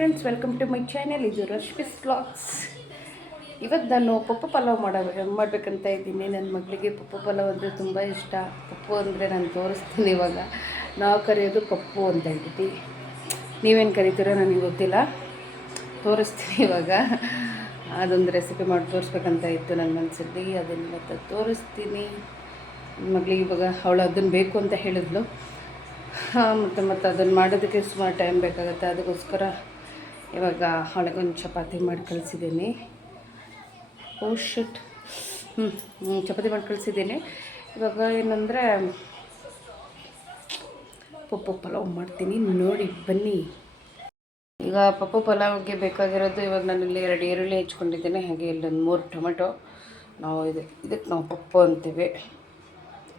Friends, welcome to my channel. ಇದು Rashmi's vlogs. ಇವತ್ತು ನಾನು ಪಪ್ಪು ಪಲಾವ್ ಮಾಡಬೇಕಂತ ಇದ್ದೀನಿ. ನನ್ನ ಮಗಳಿಗೆ ಪಪ್ಪು ಪಲಾವ್ ಅಂದರೆ ತುಂಬ ಇಷ್ಟ. ಪಪ್ಪು ಅಂದರೆ ನಾನು ತೋರಿಸ್ತೀನಿ. ಇವಾಗ ನಾವು ಕರೆಯೋದು ಪಪ್ಪು ಅಂತ ಹೇಳ್ಬಿಟ್ಟು, ನೀವೇನು ಕರಿತೀರೋ ನನಗೆ ಗೊತ್ತಿಲ್ಲ. ತೋರಿಸ್ತೀನಿ ಇವಾಗ. ಅದೊಂದು ರೆಸಿಪಿ ಮಾಡಿ ತೋರಿಸ್ಬೇಕಂತ ಇತ್ತು ನನ್ನ ಮನಸ್ಸಲ್ಲಿ. ಅದನ್ನು ಇವತ್ತು ತೋರಿಸ್ತೀನಿ. ನನ್ನ ಮಗಳಿಗೆ ಇವಾಗ ಅವಳು ಅದನ್ನು ಬೇಕು ಅಂತ ಹೇಳಿದ್ಲು. ಮತ್ತು ಅದನ್ನು ಮಾಡೋದಕ್ಕೆ ಸುಮಾರು ಟೈಮ್ ಬೇಕಾಗುತ್ತೆ. ಅದಕ್ಕೋಸ್ಕರ ಇವಾಗ ಅವಳಿಗೊಂದು ಚಪಾತಿ ಮಾಡಿ ಕಳಿಸಿದ್ದೀನಿ. ಚಪಾತಿ ಮಾಡಿ ಕಳಿಸಿದ್ದೀನಿ. ಇವಾಗ ಏನಂದರೆ ಪಪ್ಪು ಪಲಾವ್ ಮಾಡ್ತೀನಿ, ನೋಡಿ ಬನ್ನಿ. ಈಗ ಪಪ್ಪು ಪಲಾವ್ಗೆ ಬೇಕಾಗಿರೋದು, ಇವಾಗ ನಾನಿಲ್ಲಿ 2 ಈರುಳ್ಳಿ ಹೆಚ್ಕೊಂಡಿದ್ದೇನೆ. ಹಾಗೆ ಇಲ್ಲೊಂದು 3 ಟೊಮೆಟೊ. ನಾವು ಇದಕ್ಕೆ ನಾವು ಪಪ್ಪು ಅಂತೀವಿ.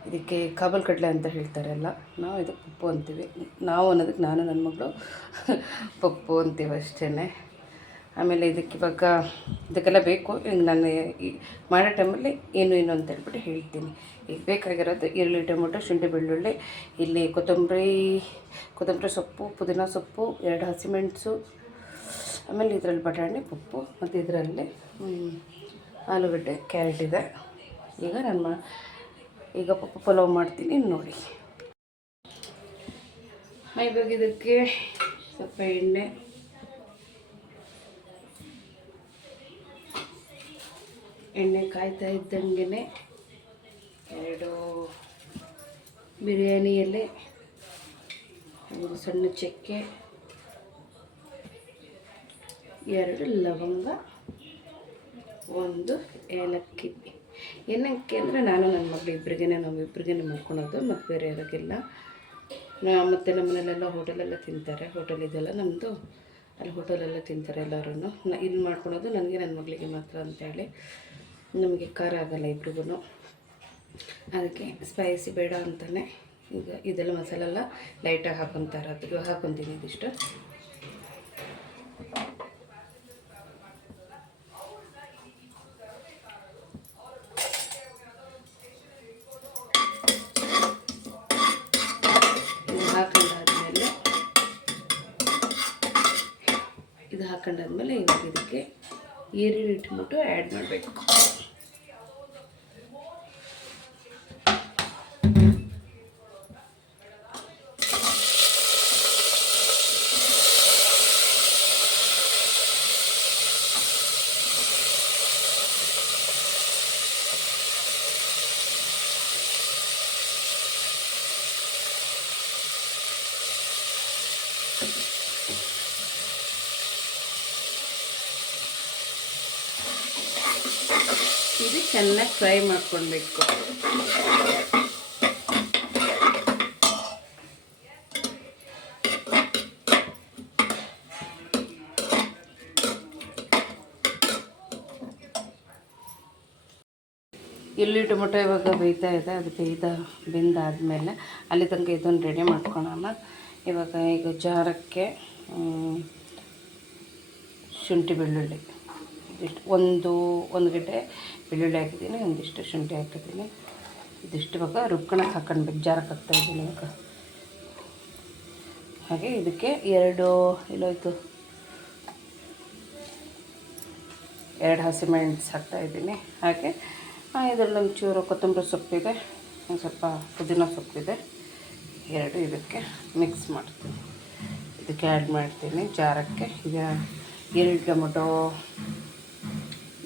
ಇದಕ್ಕೆ ಕಾಬಲ್ ಕಡಲೆ ಅಂತ ಹೇಳ್ತಾರಲ್ಲ, ನಾವು ಇದಕ್ಕೆ ಪಪ್ಪು ಅಂತೀವಿ. ನಾವು ಅನ್ನೋದಕ್ಕೆ ನಾನು ನನ್ನ ಮಗಳು ಪಪ್ಪು ಅಂತೀವಿ ಅಷ್ಟೇ. ಆಮೇಲೆ ಇದಕ್ಕೆಲ್ಲ ಬೇಕು. ಈಗ ನಾನು ಈ ಮಾಡೋ ಟೈಮಲ್ಲಿ ಏನು ಅಂತ ಹೇಳ್ಬಿಟ್ಟು ಹೇಳ್ತೀನಿ. ಈಗ ಬೇಕಾಗಿರೋದು ಈರುಳ್ಳಿ, ಟೊಮೆಟೊ, ಶುಂಠಿ, ಬೆಳ್ಳುಳ್ಳಿ, ಇಲ್ಲಿ ಕೊತ್ತಂಬರಿ ಸೊಪ್ಪು, ಪುದೀನ ಸೊಪ್ಪು, 2 ಹಸಿಮೆಣಸು, ಆಮೇಲೆ ಇದರಲ್ಲಿ ಬಟಾಣಿ, ಪಪ್ಪು, ಮತ್ತು ಇದರಲ್ಲಿ ಆಲೂಗಡ್ಡೆ, ಕ್ಯಾರೆಟ್ ಇದೆ. ಈಗ ಪಪ್ಪು ಪಲಾವ್ ಮಾಡ್ತೀನಿ, ನೋಡಿ. ಇವಾಗ ಇದಕ್ಕೆ ಸ್ವಲ್ಪ ಎಣ್ಣೆ ಕಾಯ್ತಾ ಇದ್ದಂಗೆ 2 ಬಿರಿಯಾನಿ ಎಲೆ, 1 ಸಣ್ಣ ಚಕ್ಕೆ, 2 ಲವಂಗ, 1 ಏಲಕ್ಕಿ. ಏನಕ್ಕೆ ಅಂದರೆ ನಾನು ನನ್ನ ಮಗಳು ನಾವಿಬ್ಬರಿಗೇ ಮಾಡ್ಕೊಳೋದು, ಮತ್ತು ಬೇರೆ ಯಾರಿಗೆಲ್ಲ. ಮತ್ತು ನಮ್ಮನೆಯಲ್ಲೆಲ್ಲ ಹೋಟೆಲೆಲ್ಲ ತಿಂತಾರೆ. ಹೋಟೆಲ್ ಇದೆಲ್ಲ ನಮ್ಮದು, ಅಲ್ಲಿ ಹೋಟೆಲೆಲ್ಲ ತಿಂತಾರೆ ಎಲ್ಲರೂ. ಇಲ್ಲಿ ಮಾಡ್ಕೊಳೋದು ನನಗೆ, ನನ್ನ ಮಗಳಿಗೆ ಮಾತ್ರ ಅಂತೇಳಿ. ನಮಗೆ ಖಾರ ಆಗಲ್ಲ ಇಬ್ರಿಗೂ, ಅದಕ್ಕೆ ಸ್ಪೈಸಿ ಬೇಡ ಅಂತಲೇ ಈಗ ಇದೆಲ್ಲ ಮಸಾಲೆಲ್ಲ ಲೈಟಾಗಿ ಹಾಕ್ಕೊತಾರೆ. ಅದಕ್ಕೆ ಹಾಕ್ಕೊತೀನಿ ಇದಿಷ್ಟು. ಹಾಕೊಂಡಾದ್ಮೇಲೆ ಇವಾಗ ಇದಕ್ಕೆ ಈರುಳ್ಳಿ ಇಟ್ಬಿಟ್ಟು ಆ್ಯಡ್ ಮಾಡಬೇಕು. ಇದು ಚೆನ್ನಾಗಿ ಫ್ರೈ ಮಾಡ್ಕೊಳ್ಬೇಕು. ಈರುಳ್ಳಿ ಟೊಮೆಟೊ ಇವಾಗ ಬೇಯ್ತಾ ಇದೆ. ಅದು ಬೆಂದಾದಮೇಲೆ ಅಲ್ಲಿ ತನಕ ಇದನ್ನು ರೆಡಿ ಮಾಡ್ಕೊಳ್ಳೋಣ. ಈಗ ಜಾರಕ್ಕೆ ಶುಂಠಿ ಬೆಳ್ಳುಳ್ಳಿ ಇಷ್ಟು ಒಂದು ಗಡ್ಡೆ ಬೆಳ್ಳುಳ್ಳಿ ಹಾಕಿದ್ದೀನಿ, ಒಂದಿಷ್ಟು ಶುಂಠಿ ಹಾಕಿದ್ದೀನಿ. ಇದಿಷ್ಟು ಇವಾಗ ರುಬ್ಕೊಳಕ್ಕೆ ಹಾಕ್ಕೊಳ್ಬೇಕು. ಜಾರಕ್ಕೆ ಹಾಕ್ತಾಯಿದ್ದೀನಿ ಇವಾಗ. ಹಾಗೆ ಇದಕ್ಕೆ 2 ಹಸಿಮೆಣಸು ಹಾಕ್ತಾಯಿದ್ದೀನಿ. ಹಾಗೆ ಇದರಲ್ಲಿ ಒಂಚೂರು ಕೊತ್ತಂಬರಿ ಸೊಪ್ಪಿದೆ, ಒಂದು ಸ್ವಲ್ಪ ಪುದೀನ ಸೊಪ್ಪಿದೆ, 2 ಇದಕ್ಕೆ ಮಿಕ್ಸ್ ಮಾಡ್ತೀನಿ. ಇದಕ್ಕೆ ಆ್ಯಡ್ ಮಾಡ್ತೀನಿ ಜಾರಕ್ಕೆ. ಈಗ ಈರುಳ್ಳಿ ಟೊಮೆಟೊ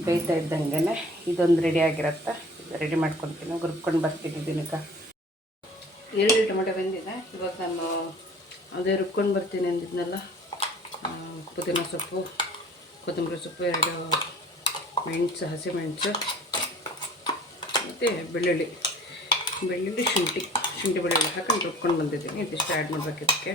ಬೇಯ್ತಾ ಇದ್ದಂಗೆ ಇದೊಂದು ರೆಡಿ ಆಗಿರುತ್ತೆ. ರೆಡಿ ಮಾಡ್ಕೊತೀನಿ, ರುಬ್ಕೊಂಡು ಬರ್ತೀನಿ. ಇದಕ್ಕೆ ಈರುಳ್ಳಿ ಟೊಮೆಟೊ ಬೆಂದಿದೆ. ಇವಾಗ ನಾನು ಅದೇ ರುಬ್ಕೊಂಡು ಬರ್ತೀನಿ ಅಂದಿದ್ನಲ್ಲ, ಪುದೀನ ಸೊಪ್ಪು, ಕೊತ್ತಂಬರಿ ಸೊಪ್ಪು, 2 ಹಸಿಮೆಣಸು, ಮತ್ತು ಬೆಳ್ಳುಳ್ಳಿ, ಶುಂಠಿ ಬೆಳ್ಳುಳ್ಳಿ ಹಾಕೊಂಡು ರುಬ್ಕೊಂಡು ಬಂದಿದ್ದೀನಿ. ಇದಿಷ್ಟು ಆ್ಯಡ್ ಮಾಡ್ಬೇಕು ಇದಕ್ಕೆ.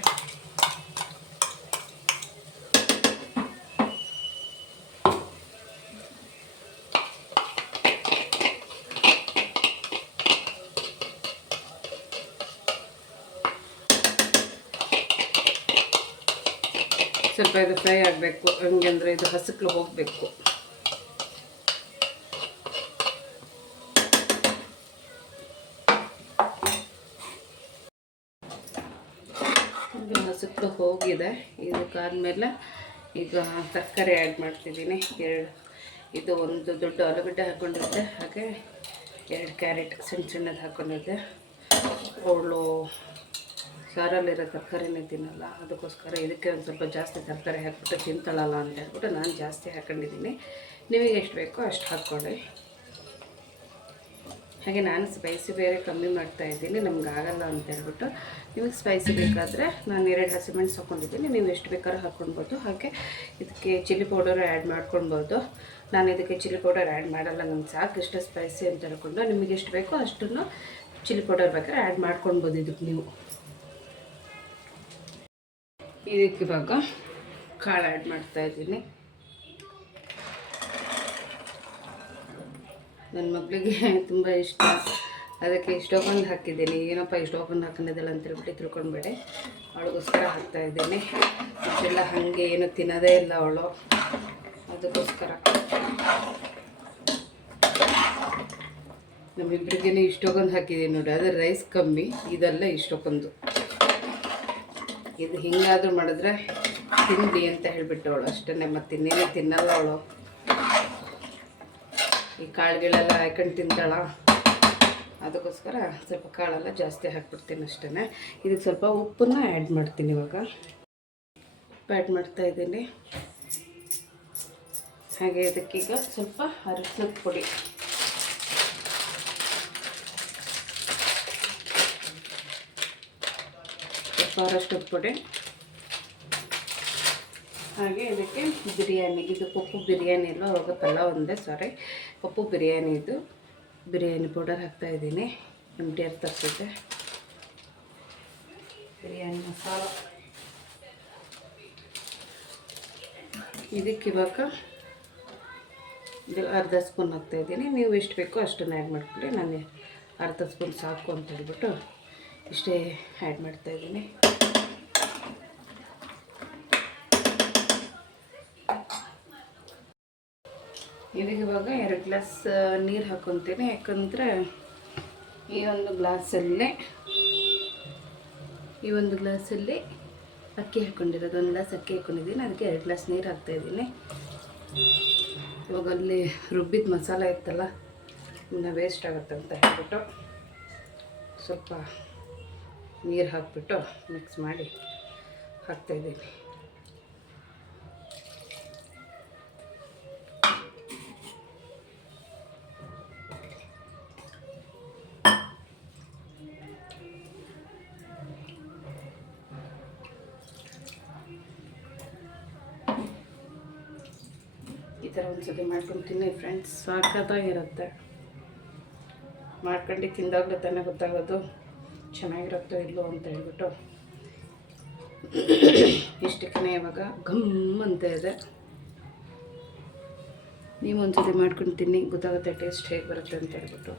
ಸ್ವಲ್ಪ ಇದು ಫ್ರೈ ಆಗಬೇಕು. ಹಂಗೆ ಅಂದರೆ ಇದು ಹಸಿಕ್ಲು ಹೋಗಬೇಕು. ಹಸಿಟ್ಟು ಹೋಗಿದೆ. ಇದಕ್ಕಾದಮೇಲೆ ಈಗ ತರಕಾರಿ ಆ್ಯಡ್ ಮಾಡ್ತಿದ್ದೀನಿ. ಇದು ಒಂದು ದೊಡ್ಡ ಆಲೂಗಡ್ಡೆ ಹಾಕ್ಕೊಂಡಿದ್ದೆ, ಹಾಗೆ 2 ಕ್ಯಾರೆಟ್ ಸಣ್ಣದು ಹಾಕ್ಕೊಂಡಿದ್ದೆ. ಅವಳು ಸಾರಲ್ಲಿರೋ ತರಕಾರಿನೇ ತಿನ್ನಲ್ಲ, ಅದಕ್ಕೋಸ್ಕರ ಇದಕ್ಕೆ ಒಂದು ಸ್ವಲ್ಪ ಜಾಸ್ತಿ ತರಕಾರಿ ಹಾಕ್ಬಿಟ್ಟು ತಿಂತಾಳಲ್ಲ ಅಂತ ಹೇಳ್ಬಿಟ್ಟು ನಾನು ಜಾಸ್ತಿ ಹಾಕ್ಕೊಂಡಿದ್ದೀನಿ. ನಿಮಗೆ ಎಷ್ಟು ಬೇಕೋ ಅಷ್ಟು ಹಾಕ್ಕೊಳ್ಳಿ. ಹಾಗೆ ನಾನು ಸ್ಪೈಸಿ ಬೇರೆ ಕಮ್ಮಿ ಮಾಡ್ತಾಯಿದ್ದೀನಿ, ನಮ್ಗೆ ಆಗಲ್ಲ ಅಂತ ಹೇಳ್ಬಿಟ್ಟು. ನಿಮಗೆ ಸ್ಪೈಸಿ ಬೇಕಾದರೆ ನಾನು 2 ಹಸಿಮೆಣಸು ಹಾಕ್ಕೊಂಡಿದ್ದೀನಿ, ನೀವು ಎಷ್ಟು ಬೇಕಾದ್ರೂ ಹಾಕ್ಕೊಳ್ಬೋದು. ಹಾಗೆ ಇದಕ್ಕೆ ಚಿಲ್ಲಿ ಪೌಡರ್ ಆ್ಯಡ್ ಮಾಡ್ಕೊಳ್ಬೋದು. ನಾನು ಇದಕ್ಕೆ ಚಿಲ್ಲಿ ಪೌಡರ್ ಆ್ಯಡ್ ಮಾಡಲ್ಲ, ನಮ್ಗೆ ಸಾಕು ಇಷ್ಟು ಸ್ಪೈಸಿ ಅಂತ ಹೇಳ್ಕೊಂಡು. ನಿಮಗೆ ಎಷ್ಟು ಬೇಕೋ ಅಷ್ಟನ್ನು ಚಿಲ್ಲಿ ಪೌಡರ್ ಬೇಕಾದ್ರೆ ಆ್ಯಡ್ ಮಾಡ್ಕೊಳ್ಬೋದು ಇದಕ್ಕೆ ನೀವು. ಇದಕ್ಕೆ ಇವಾಗ ಕಾಳು ಆ್ಯಡ್ ಮಾಡ್ತಾಯಿದ್ದೀನಿ. ನನ್ನ ಮಗಳಿಗೆ ತುಂಬ ಇಷ್ಟ, ಅದಕ್ಕೆ ಇಷ್ಟೊಂದು ಹಾಕಿದ್ದೀನಿ. ಏನಪ್ಪ ಇಷ್ಟೊಂದು ಹಾಕೊಂಡಿದ್ದಲ್ಲ ಅಂತ ಹೇಳ್ಬಿಟ್ಟು ತಿಳ್ಕೊಬೇಡಿ, ಅವಳಿಗೋಸ್ಕರ ಹಾಕ್ತಾಯಿದ್ದೀನಿ. ಇದೆಲ್ಲ ಹಾಗೆ ಏನು ತಿನ್ನೋದೇ ಇಲ್ಲ ಅವಳು, ಅದಕ್ಕೋಸ್ಕರ. ನಮ್ಮಿಬ್ಬರಿಗೇ ಇಷ್ಟೊಂದು ಹಾಕಿದ್ದೀನಿ ನೋಡಿ, ಅದು ರೈಸ್ ಕಮ್ಮಿ, ಇದೆಲ್ಲ ಇಷ್ಟೊಂದು. ಇದು ಹಿಂಗಾದರೂ ಮಾಡಿದ್ರೆ ತಿನ್ನಲಿ ಅಂತ ಹೇಳಿಬಿಟ್ಟು ಅವಳು ಅಷ್ಟೇ, ಮತ್ತು ಇನ್ನೇನು ತಿನ್ನಲ್ಲ ಅವಳು. ಈ ಕಾಳುಗಳೆಲ್ಲ ಹಾಕೊಂಡು ತಿಂತಾಳ, ಅದಕ್ಕೋಸ್ಕರ ಸ್ವಲ್ಪ ಕಾಳೆಲ್ಲ ಜಾಸ್ತಿ ಹಾಕ್ಬಿಡ್ತೀನಿ ಅಷ್ಟೇ. ಇದಕ್ಕೆ ಸ್ವಲ್ಪ ಉಪ್ಪನ್ನ ಆ್ಯಡ್ ಮಾಡ್ತೀನಿ. ಇವಾಗ ಉಪ್ಪು ಆ್ಯಡ್ ಮಾಡ್ತಾಯಿದ್ದೀನಿ. ಹಾಗೆ ಇದಕ್ಕೀಗ ಸ್ವಲ್ಪ ಅರಶಿನದ ಪುಡಿ, ಸ್ವಲ್ಪ ಅರಶಿನದ ಪುಡಿ. ಹಾಗೆ ಇದಕ್ಕೆ ಬಿರಿಯಾನಿ, ಇದು ಪಪ್ಪು ಬಿರಿಯಾನಿ ಅಲ್ಲ, ಅವಾಗ ಪಲಾವ್ ಒಂದೇ, ಪಪ್ಪು ಬಿರಿಯಾನಿ. ಇದು ಬಿರಿಯಾನಿ ಪೌಡರ್ ಹಾಕ್ತಾಯಿದ್ದೀನಿ, MTR ತರಿಸಿದ್ದೆ. ಬಿರಿಯಾನಿ ಮಸಾಲ. ಇದಕ್ಕಿವಾಗ ಇದು ಅರ್ಧ ಸ್ಪೂನ್ ಹಾಕ್ತಾಯಿದ್ದೀನಿ. ನೀವು ಎಷ್ಟು ಬೇಕೋ ಅಷ್ಟನ್ನು ಆ್ಯಡ್ ಮಾಡ್ಕೊಳ್ಳಿ. ನಾನು ಅರ್ಧ ಸ್ಪೂನ್ ಸಾಕು ಅಂತ ಹೇಳ್ಬಿಟ್ಟು ಇಷ್ಟೇ ಆ್ಯಡ್ ಮಾಡ್ತಾಯಿದ್ದೀನಿ. ಇದಕ್ಕೆ ಇವಾಗ 2 ಗ್ಲಾಸ್ ನೀರು ಹಾಕ್ಕೊತೀನಿ. ಯಾಕಂದರೆ ಈ ಒಂದು ಗ್ಲಾಸಲ್ಲಿ ಅಕ್ಕಿ ಹಾಕ್ಕೊಂಡಿರೋದು, 1 ಗ್ಲಾಸ್ ಅಕ್ಕಿ ಹಾಕ್ಕೊಂಡಿದ್ದೀನಿ, ಅದಕ್ಕೆ 2 ಗ್ಲಾಸ್ ನೀರು ಹಾಕ್ತಾಯಿದ್ದೀನಿ. ಇವಾಗ ಅಲ್ಲಿ ರುಬ್ಬಿದ ಮಸಾಲೆ ಇತ್ತಲ್ಲ, ಇನ್ನು ವೇಸ್ಟ್ ಆಗುತ್ತೆ ಅಂತ ಹೇಳ್ಬಿಟ್ಟು ಸ್ವಲ್ಪ ನೀರು ಹಾಕ್ಬಿಟ್ಟು ಮಿಕ್ಸ್ ಮಾಡಿ ಹಾಕ್ತಾಯಿದ್ದೀನಿ. ಈ ಥರ ಒಂದ್ಸತಿ ಮಾಡ್ಕೊಂಡು ತಿನ್ನಿ ಫ್ರೆಂಡ್ಸ್, ಸಾಕಾಗಿರುತ್ತೆ. ಮಾಡ್ಕೊಂಡು ತಿಂದಾಗಲೇ ತಾನೇ ಗೊತ್ತಾಗೋದು ಚೆನ್ನಾಗಿರುತ್ತೋ ಇಲ್ಲೋ ಅಂತ ಹೇಳ್ಬಿಟ್ಟು. ಇಷ್ಟಕ್ಕೇ ಇವಾಗ ಘಮ್ ಅಂತ ಇದೆ. ನೀವು ಒಂದ್ಸತಿ ಮಾಡ್ಕೊಂಡು ತಿನ್ನಿ, ಗೊತ್ತಾಗುತ್ತೆ ಟೇಸ್ಟ್ ಹೇಗೆ ಬರುತ್ತೆ ಅಂತ ಹೇಳ್ಬಿಟ್ಟು.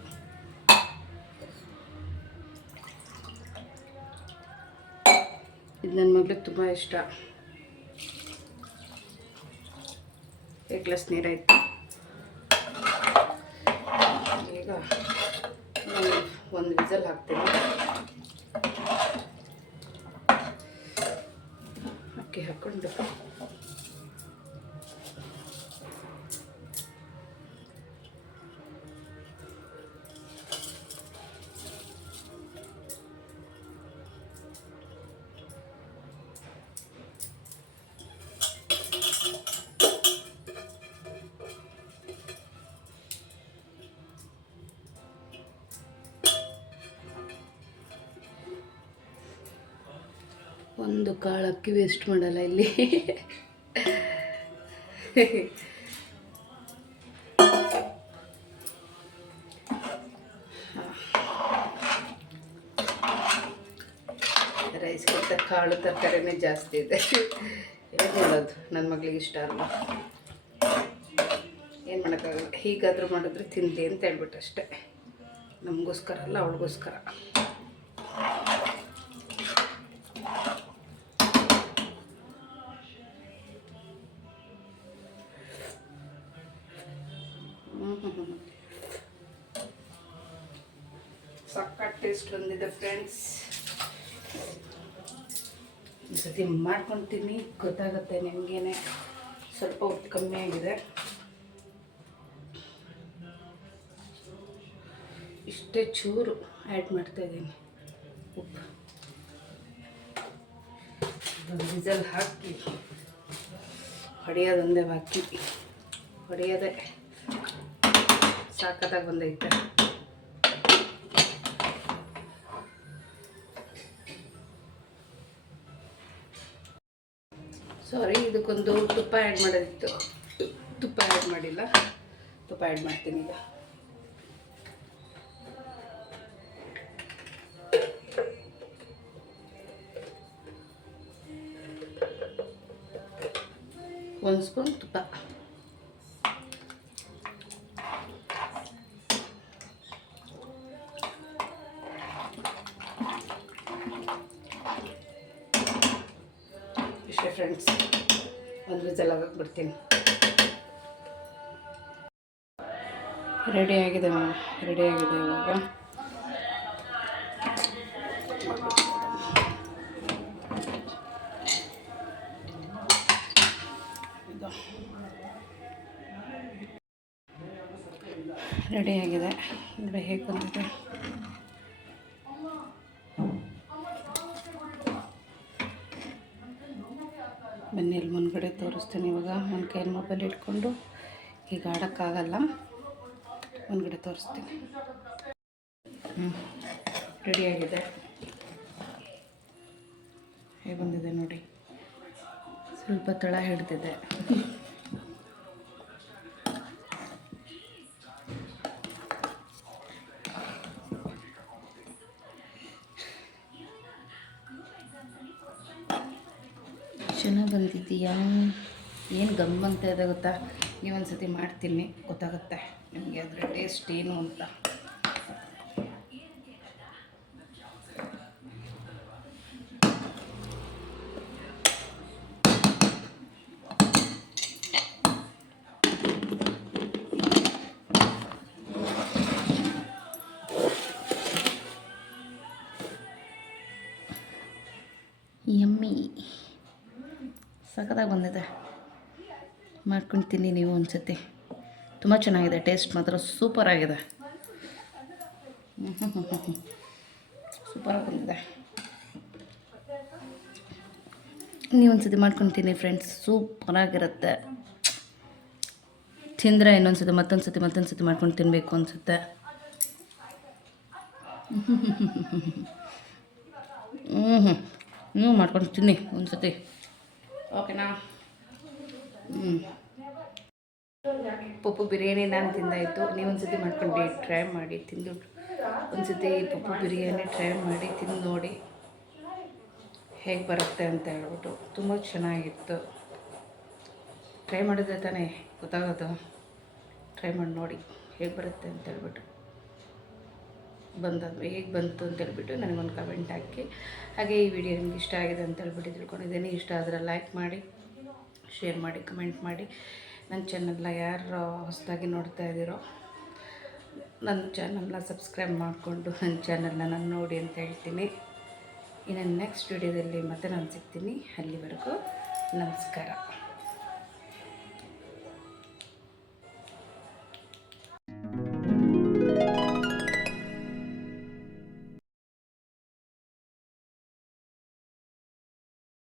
ಇದು ನನ್ನ ಮಗಳಿಗೆ ತುಂಬ ಇಷ್ಟ. 1 ಗ್ಲಾಸ್ ನೀರಾಯಿತು. ಈಗ ಒಂದು ವಿಸಲ್ ಹಾಕ್ತೀನಿ. ಅಕ್ಕಿ ಹಾಕ್ಕೊಂಡು ಒಂದು ಕಾಳು ಅಕ್ಕಿ ವೇಸ್ಟ್ ಮಾಡಲ್ಲ ಇಲ್ಲಿ. ರೈಸ್ಗಿಂತ ಕಾಳು ತರಕಾರಿನೇ ಜಾಸ್ತಿ ಇದೆ. ಏನು ಮಾಡೋದು, ನನ್ನ ಮಗಳಿಗೆ ಇಷ್ಟ ಅಲ್ಲ, ಏನು ಮಾಡೋಕ್ಕಾಗಲ್ಲ. ಹೀಗಾದರೂ ಮಾಡಿದ್ರೆ ತಿಂದಿ ಅಂತ ಹೇಳ್ಬಿಟ್ಟು ಅಷ್ಟೇ, ನಮಗೋಸ್ಕರ ಅಲ್ಲ ಅವಳಿಗೋಸ್ಕರ. ಸಖತ್ ಟೇಸ್ಟ್ ಬಂದಿದೆ ಫ್ರೆಂಡ್ಸ್. ಒಂದು ಸತಿ ಮಾಡ್ಕೊತೀನಿ, ಗೊತ್ತಾಗುತ್ತೆ ನಿಮಗೇನೆ. ಸ್ವಲ್ಪ ಉಪ್ಪು ಕಮ್ಮಿ ಆಗಿದೆ, ಇಷ್ಟೇ ಚೂರು ಆ್ಯಡ್ ಮಾಡ್ತಾಯಿದ್ದೀನಿ ಉಪ್ಪು. ಒಂದು ವಿಸಲ್ ಹಾಕಿ ಹೊಡೆಯೋದೊಂದೇ ಬಾಕಿ. ಹೊಡೆಯೋದೇ ಸಾಕತ್ತಾಗಿ ಬಂದೈತೆ. ಸಾರಿ, ಇದಕ್ಕೊಂದು ತುಪ್ಪ ಆ್ಯಡ್ ಮಾಡೋದಿತ್ತು, ತುಪ್ಪ ಆ್ಯಡ್ ಮಾಡಿಲ್ಲ. ತುಪ್ಪ ಆ್ಯಡ್ ಮಾಡ್ತೀನಿ ಈಗ. ಒಂದು ಸ್ಪೂನ್ ತುಪ್ಪ. ಇಷ್ಟೇ ಫ್ರೆಂಡ್ಸ್, ಒಂದು ವಿಸಲ್ ಆಗಕ್ಕೆ ಬಿಡ್ತೀನಿ. ರೆಡಿಯಾಗಿದೆ ಇವಾಗ. ರೆಡಿಯಾಗಿದೆ ಅಂದರೆ ಹೇಗೆ ಬಂದಿದೆ. ಬನ್ನಿ ಇಲ್ಲಿ ಮುಂದ್ಗಡೆ ತೋರಿಸ್ತೀನಿ. ಇವಾಗ ಒಂದು ಕೈಯಲ್ಲಿ ಮೊಬೈಲ್ ಇಟ್ಕೊಂಡು ಈಗ ಆಡೋಕ್ಕಾಗಲ್ಲ, ಮುಂದ್ಗಡೆ ತೋರಿಸ್ತೀನಿ. ರೆಡಿಯಾಗಿದೆ, ಹೇಗೆ ಬಂದಿದೆ ನೋಡಿ. ಸ್ವಲ್ಪ ತಳ ಹಿಡ್ದಿದೆ. ಚೆನ್ನಾಗಿ ಬಂದಿದೆಯಾ? ಏನು ಗಮ್ ಅಂತ ಇದೆ ಗೊತ್ತಾ? ನೀವೊಂದು ಸತಿ ಮಾಡ್ತೀನಿ, ಗೊತ್ತಾಗುತ್ತೆ ನಿಮಗೆ ಅದರ ಟೇಸ್ಟ್ ಏನು ಅಂತ. ಯಮ್ಮಿ, ಸಖತ್ತಾಗಿ ಬಂದಿದೆ. ಮಾಡ್ಕೊಳ್ತೀನಿ ನೀವು ಒಂದು ಸತಿ. ತುಂಬ ಚೆನ್ನಾಗಿದೆ, ಟೇಸ್ಟ್ ಮಾತ್ರ ಸೂಪರಾಗಿದೆ. ಸೂಪರಾಗಿ ಬಂದಿದೆ. ನೀವೊಂದು ಸತಿ ಮಾಡ್ಕೊಳ್ತೀನಿ ಫ್ರೆಂಡ್ಸ್, ಸೂಪರಾಗಿರುತ್ತೆ. ತಿಂದರೆ ಇನ್ನೊಂದು ಸತಿ ಮತ್ತೊಂದು ಸತಿ ಮಾಡ್ಕೊಂಡು ತಿನ್ನಬೇಕು ಅನಿಸುತ್ತೆ. ನೀವು ಮಾಡ್ಕೊಂಡು ತಿನ್ನಿ ಒಂದು ಸತಿ, ಓಕೆನಾ? ಪಪ್ಪು ಬಿರಿಯಾನಿ ನಾನು ತಿಂದಾಯಿತು. ನೀವೊಂದು ಸತಿ ಮಾಡ್ಕೊಂಡು ಟ್ರೈ ಮಾಡಿ, ತಿಂದು ಒಂದು ಸತಿ ಪಪ್ಪು ಬಿರಿಯಾನಿ ಟ್ರೈ ಮಾಡಿ ತಿಂದು ನೋಡಿ ಹೇಗೆ ಬರುತ್ತೆ ಅಂತ ಹೇಳ್ಬಿಟ್ಟು. ತುಂಬ ಚೆನ್ನಾಗಿತ್ತು. ಟ್ರೈ ಮಾಡಿದ್ರೆ ತಾನೇ ಗೊತ್ತಾಗೋದು. ಟ್ರೈ ಮಾಡಿ ನೋಡಿ ಹೇಗೆ ಬರುತ್ತೆ ಅಂತ ಹೇಳ್ಬಿಟ್ಟು. ಹೇಗೆ ಬಂತು ಅಂತ ಹೇಳ್ಬಿಟ್ಟು ನನಗೊಂದು ಕಮೆಂಟ್ ಹಾಕಿ. ಹಾಗೆ ಈ ವಿಡಿಯೋ ನಿಮ್ಗೆ ಇಷ್ಟ ಆಗಿದೆ ಅಂತ ಹೇಳ್ಬಿಟ್ಟು ತಿಳ್ಕೊಂಡಿದ್ದೀನಿ. ಇಷ್ಟ ಆದರೆ ಲೈಕ್ ಮಾಡಿ, ಶೇರ್ ಮಾಡಿ, ಕಮೆಂಟ್ ಮಾಡಿ. ನನ್ನ ಚಾನಲ್ನ ಯಾರು ಹೊಸದಾಗಿ ನೋಡ್ತಾ ಇದ್ದೀರೋ ನನ್ನ ಚಾನಲ್ನ ಸಬ್ಸ್ಕ್ರೈಬ್ ಮಾಡಿಕೊಂಡು ನನ್ನ ಚಾನಲ್ನ ನಾನು ನೋಡಿ ಅಂತ ಹೇಳ್ತೀನಿ. ಇನ್ನು ನೆಕ್ಸ್ಟ್ ವಿಡಿಯೋದಲ್ಲಿ ಮತ್ತೆ ನಾನು ಸಿಗ್ತೀನಿ. ಅಲ್ಲಿವರೆಗೂ ನಮಸ್ಕಾರ.